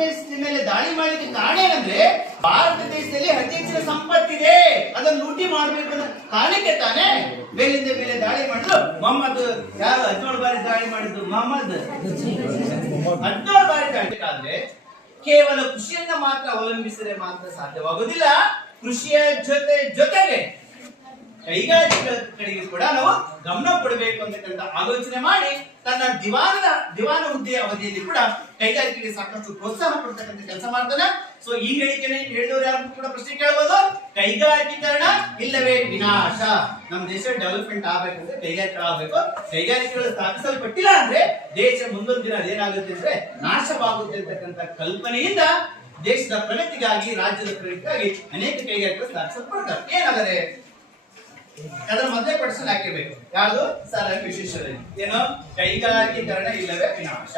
ದೇಶದ ಮೇಲೆ ದಾಳಿ ಮಾಡಲಿಕ್ಕೆ ಕಾರಣ ಏನಂದ್ರೆ ಭಾರತ ದೇಶದಲ್ಲಿ ಅತಿ ಹೆಚ್ಚಿನ ಸಂಪತ್ತಿದೆ, ಅದನ್ನು ಲೂಟಿ ಮಾಡ್ಬೇಕು ಅನ್ನೋ ಕಾರಣಕ್ಕೆ ತಾನೇ ಮೇಲಿಂದ ಮೇಲೆ ದಾಳಿ ಮಾಡಿದ್ರು. ಮೊಹಮ್ಮದ್ ಯಾರು 17 ಬಾರಿ ದಾಳಿ ಮಾಡಿದ್ದು? ಮೊಹಮ್ಮದ್ 17 ಬಾರಿ ದಾಳಿ. ಆದ್ರೆ ಕೇವಲ ಕೃಷಿಯನ್ನ ಮಾತ್ರ ಅವಲಂಬಿಸಿದರೆ ಮಾತ್ರ ಸಾಧ್ಯವಾಗುವುದಿಲ್ಲ. ಕೃಷಿಯ ಜೊತೆಗೆ ಕೈಗಾರಿಕೆಗಳ ಕಡೆಗೆ ಕೂಡ ನಾವು ಗಮನ ಕೊಡಬೇಕು ಅಂತಕ್ಕಂಥ ಆಲೋಚನೆ ಮಾಡಿ ತನ್ನ ದಿವಾನ ಹುದ್ದೆಯ ಅವಧಿಯಲ್ಲಿ ಕೂಡ ಕೈಗಾರಿಕೆಗೆ ಸಾಕಷ್ಟು ಪ್ರೋತ್ಸಾಹ ಕೊಡ್ತಕ್ಕಂಥ ಕೆಲಸ ಮಾಡ್ತಾನೆ. ಸೊ ಈ ಹೇಳಿಕೆನೆ ಹೇಳಿದವರು ಯಾರು ಕೂಡ ಪ್ರಶ್ನೆ ಕೇಳಬಹುದು, ಕೈಗಾರಿಕೀಕರಣ ಇಲ್ಲವೇ ವಿನಾಶ. ನಮ್ಮ ದೇಶ ಡೆವಲಪ್ಮೆಂಟ್ ಆಗ್ಬೇಕಂದ್ರೆ ಕೈಗಾರಿಕೆ ಆಗ್ಬೇಕು. ಕೈಗಾರಿಕೆಗಳು ಸ್ಥಾಪಿಸಲ್ಪಟ್ಟಿಲ್ಲ ಅಂದ್ರೆ ದೇಶ ಮುಂದೊಂದು ದಿನ ಅದೇನಾಗುತ್ತೆ ಅಂದ್ರೆ ನಾಶವಾಗುತ್ತೆ ಅಂತಕ್ಕಂಥ ಕಲ್ಪನೆಯಿಂದ ದೇಶದ ಪ್ರಗತಿಗಾಗಿ, ರಾಜ್ಯದ ಪ್ರಗತಿಗಾಗಿ ಅನೇಕ ಕೈಗಾರಿಕೆಗಳು ಸ್ಥಾಪಿಸಲ್ಪಡ್ತಾರೆ. ಏನಾದರೆ ಅದರ ಮೊದಲೇ ಪಡಿಸಲು ಹಾಕಿರ್ಬೇಕು. ಯಾವುದು? ಸರ್ ವಿಶೇಷ ಏನು? ಕೈಗಾರಿಕೀಕರಣ ಇಲ್ಲವೇ ವಿನಾಶ.